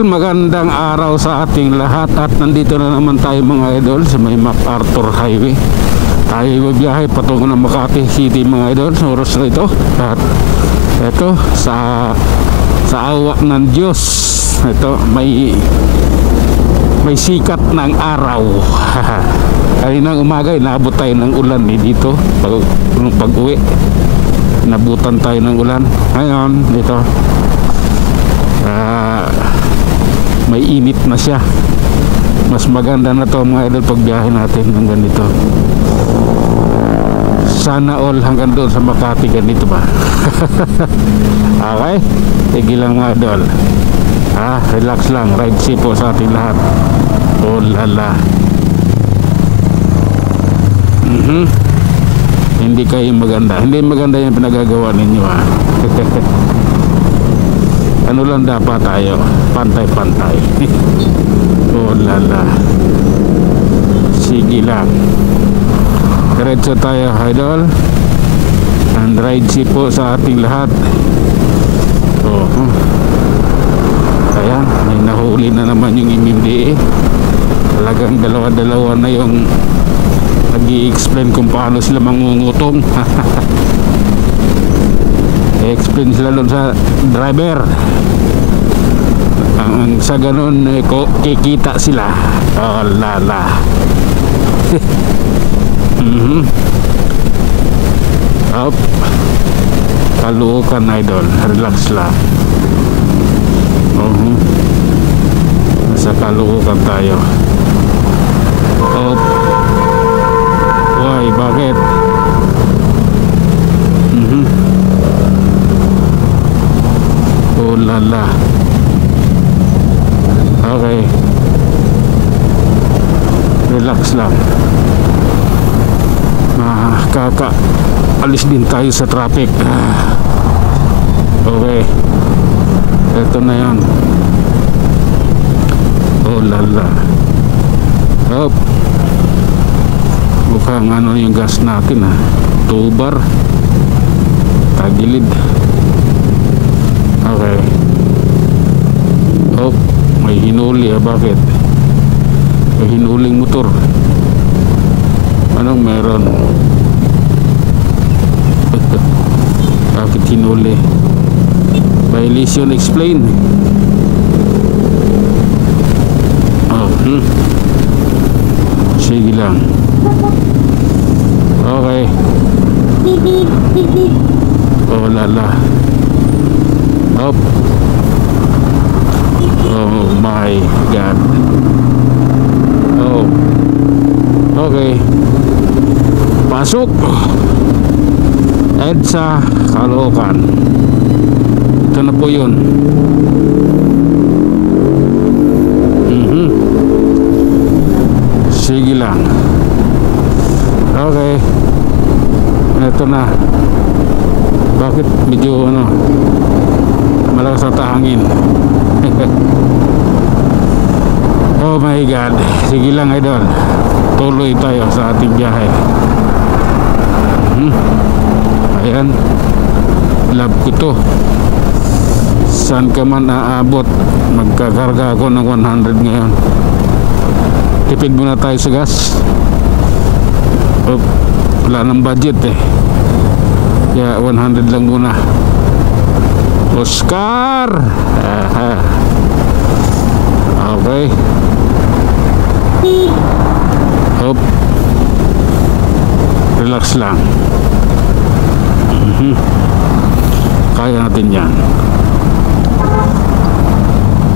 idol, magandang araw sa ating lahat. At nandito na naman tayo mga idol sa may MacArthur Highway. Tayo biyahe patungo ng Makati City mga idol sa oras na ito. At ito sa awa ng Diyos, ito may sikat ng araw. Kaninang umaga inaabot tayo ng ulan dito pag-uwi. Nabutan tayo ng ulan. Ngayon dito may init na siya. Mas maganda na to mga idol pagbiyahe natin ng ganito. Sana all hanggang doon sa Makati ganito ba. Okay, sige lang mga idol. Relax lang, ride safe po sa ating lahat. Oh lala. Hindi kayo maganda. Hindi maganda yung pinagagawa ninyo Ano lang dapat tayo, pantay-pantay. Oh lala. Sige lang, diretso tayo idol. And ride safe po sa ating lahat. Ayan, may nahuli na naman yung MMDA. Talagang dalawa-dalawa na yung nag-i-explain kung paano sila mangungutong. I-explain sila doon sa driver. Ang sa ganun kikita sila. Oh lala. Up. Kaluukan idol, relax lang. Nasa kaluukan tayo. Up. Why, bakit? Oh lala. Okay, relax lang. Alis din tayo sa traffic. Okay, eto na yan. Oh lala. Up. Mukhang ano yung gas natin 2 bar. Tagilid. Okay. Oh, may hinuli bakit? May hinuling motor. Anong meron? Bakit hinuli? Violation explain. Sige lang. Okay. Oh lala. Up. Oh my God. Oh. Okay. Pasok. EDSA Caloocan. Ito na po yun. Sige lang. Okay. Ito na. Bakit medyo malakas ang tahangin? Oh my God. Sige lang idol, tuloy tayo sa ating biyahe. Ayan, love ko to. Saan ka man aabot, magkakarga ako ng 100 ngayon. Tipid muna tayo sa gas. Wala ng budget kaya 100 lang muna. Oscar. Okay. Hop. Relax lang. Kaya natin yan.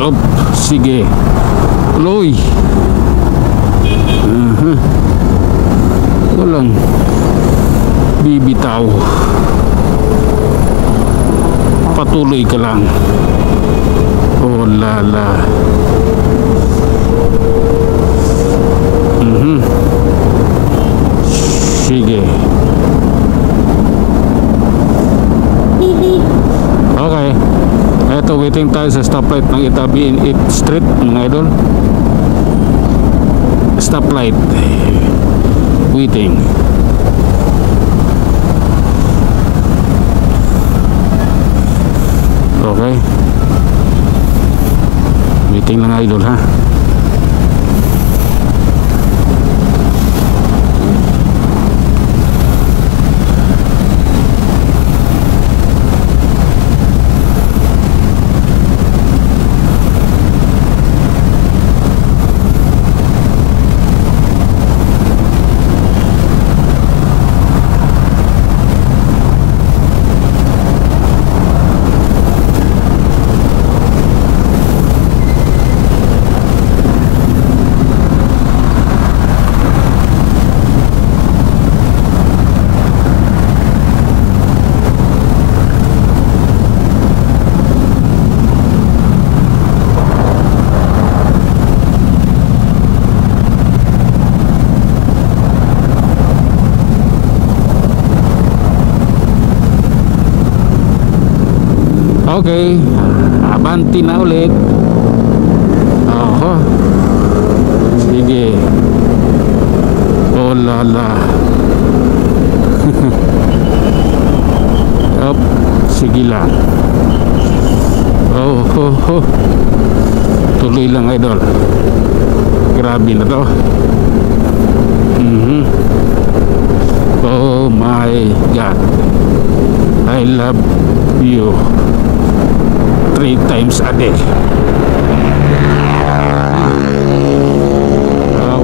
Hop. Sige. Loy. Walang bibitaw. Patuloy ka lang. Oh lala. Sige. Okay. Eto, waiting tayo sa stoplight ng Itabi in 8th Street mga idol. Stoplight. Waiting. Okay. waiting lang idol ha. Okay, abanti na ulit. Oho. Sige. Oh lala. Up, sige lang. Oh, oh, oh. Tuloy lang idol. Grabe na to. Oh my God, I love you 3 times a day. Wow.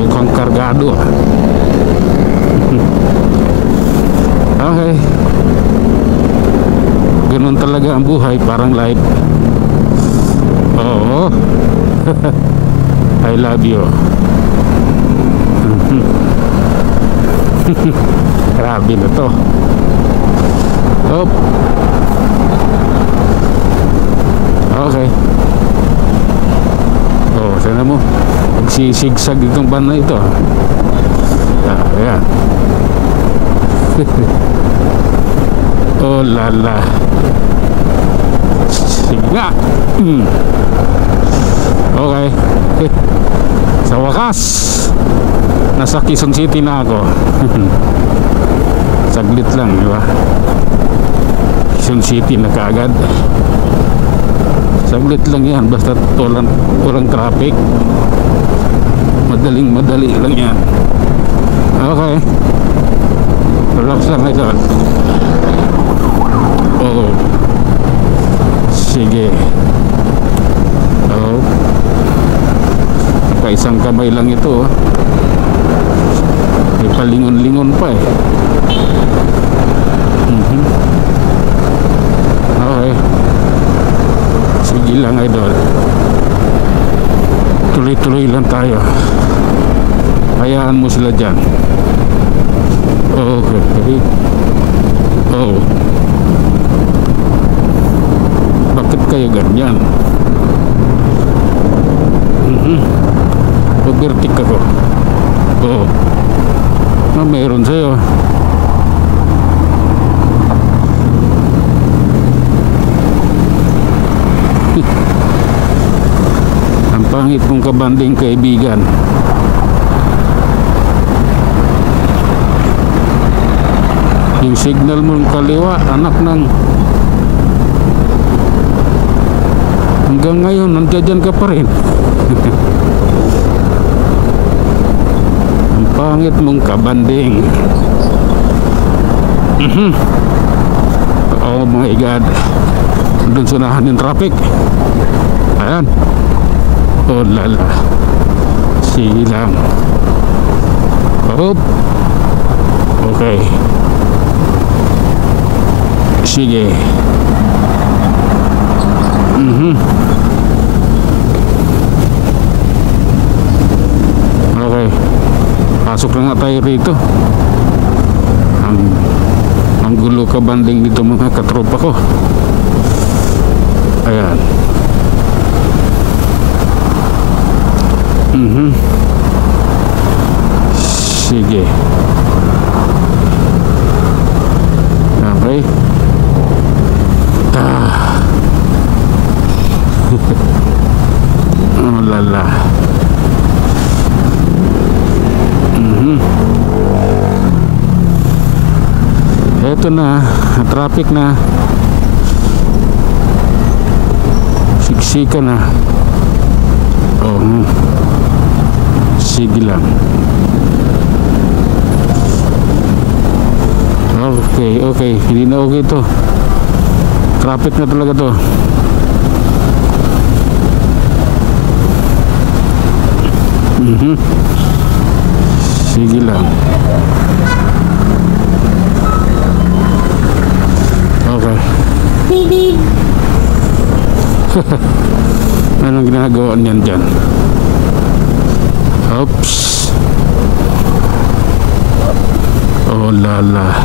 Mukhang kargado ah. Okay, ganun talaga ang buhay, parang life. Oo. I love you. Grabe na to. Hop. Okay. Oh, sana mo magsisigsag itong van na ito. Ayan. Oh lala. Sige nga. Okay. Sa wakas, nasa Quezon City na ako. Saglit lang, di ba? Quezon City na kaagad. Saglit lang yan, basta walang traffic. Madali lang yan. Okay. Relax lang ito. Oo. Sige. Oo. Isang kamay lang ito. May palingon-lingon pa eh. Okay. Sige lang idol. Tuloy-tuloy lang tayo. Hayaan mo sila dyan. Okay. Oh. Bakit kayo ganyan? Overtake ako. Oo. Na meron sa'yo. Ang pangit mong kabanding kaibigan. Yung signal mong kaliwa, anak ng hanggang ngayon nandiyan ka pa rin. Ang pangit mong kabanding. Oh my God, doon sunahan yung traffic. Ayan. Oh lala. Sige lang. Hop. Okay. Sige. Okay. Pasok na nga tayo rito. Ang gulo ka banding dito mga katropa ko. Ayan. Sige. Okay. Oh lala. Eto na, traffic na. Siksika na. Oh, sige lang. Okay, hindi na okay to. Traffic na talaga to. Sige lang. Okay. Anong ginagawa niyan dyan? Oops. Oh lala.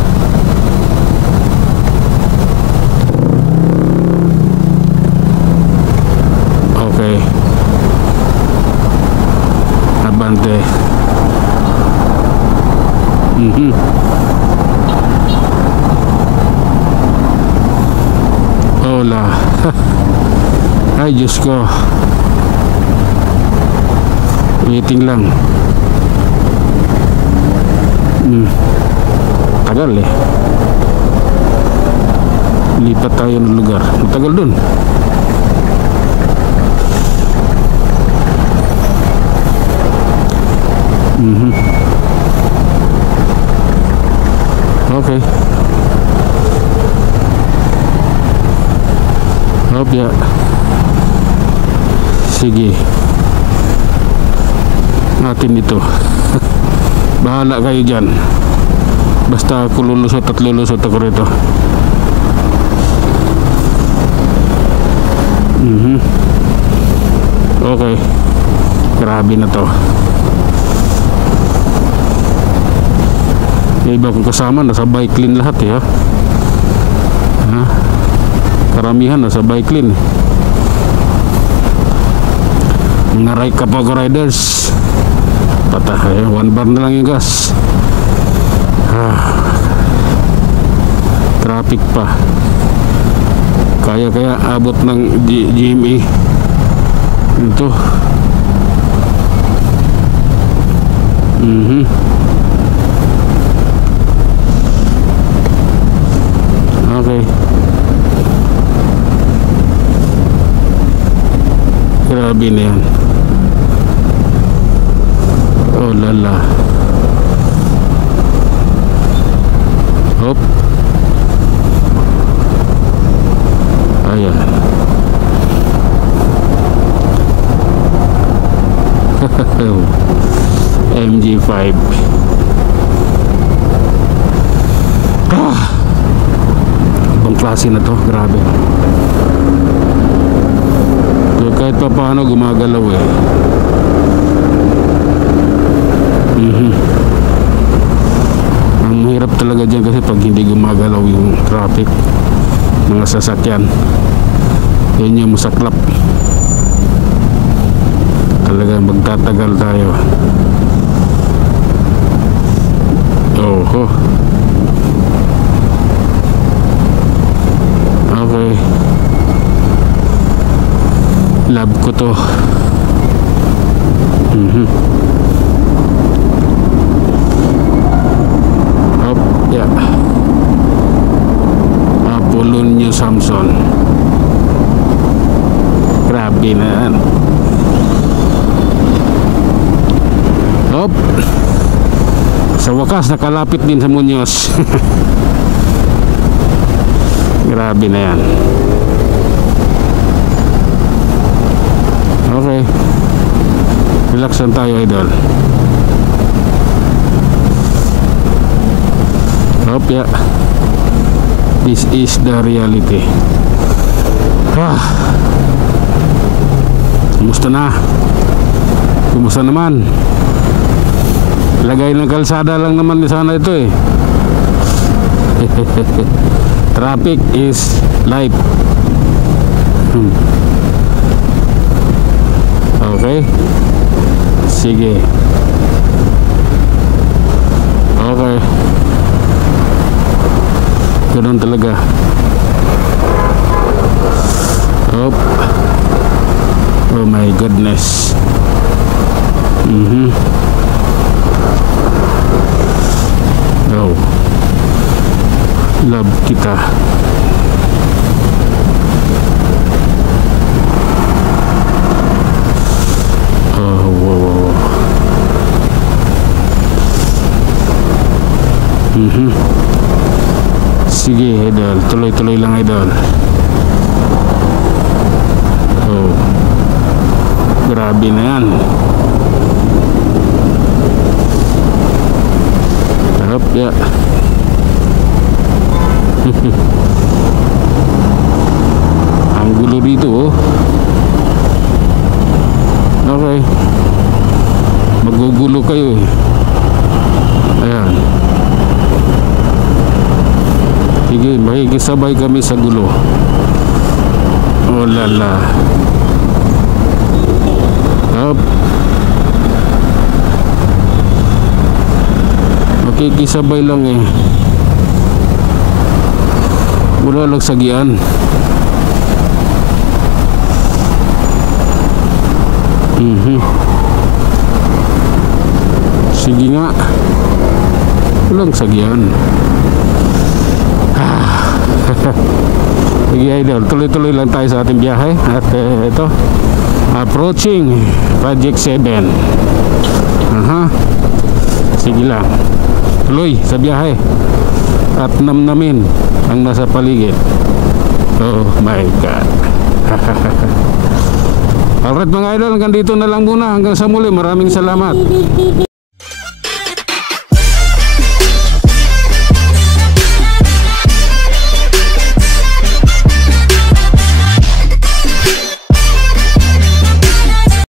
Okay. Abante. Hola. Ay Diyos ko. Waiting lang. Tagal eh. Lipat tayo ng lugar. Matagal dun. Okay. Hop ya. Sige. Natin ito. Bahala kayo dyan. Basta ako lulusot at lulusot ako rito. Okay. Grabe na to. Yung iba kong kasama nasa bike lane lahat eh ha. Karamihan nasa bike lane. Mga kapag riders patah eh. 1 bar na lang yung gas. Traffic pa. Kaya abot ng GMA ito. Okay. Grabe na yan. Oh lala. Hop. Ayan. MG5. Ibang klase na to. Grabe. So, kahit pa paano gumagalaw eh. Ang hirap talaga dyan kasi pag hindi gumagalaw yung traffic, mga sasakyan, yun yung masaklap. Talaga magtatagal tayo. Oho. Okay. Love ko to. Hop, yeah. Apolonio Samson. Grabe na yan. Hop. Sa wakas nakalapit din sa Muñoz. Grabe na yan. Okay. Relax lang tayo, idol. Hop, yeah. This is the reality. Kumusta na? Kumusta naman? Lagay ng kalsada lang naman sana ito eh. Traffic is life. Okay. Sige. Okay. Ganun talaga. Oh. Oh my goodness. Oh. Love kita. Sige idol, tuloy-tuloy lang idol. Oh, grabe na yan. Harap ya. Ang gulo dito oh. Okay, magugulo kayo eh. Ayan. Sige, makikisabay kami sa gulo. Oh lala. Up. Makikisabay lang eh. Wala lang sagian. Sige nga. Walang sagyan. Sige idol, tuloy-tuloy lang tayo sa ating biyahe. At ito, approaching Project 7. Sige lang, tuloy sa biyahe at namnamin ang nasa paligid. Oh my God. Alright mga idol, hanggang dito na lang muna. Hanggang sa muli, maraming salamat.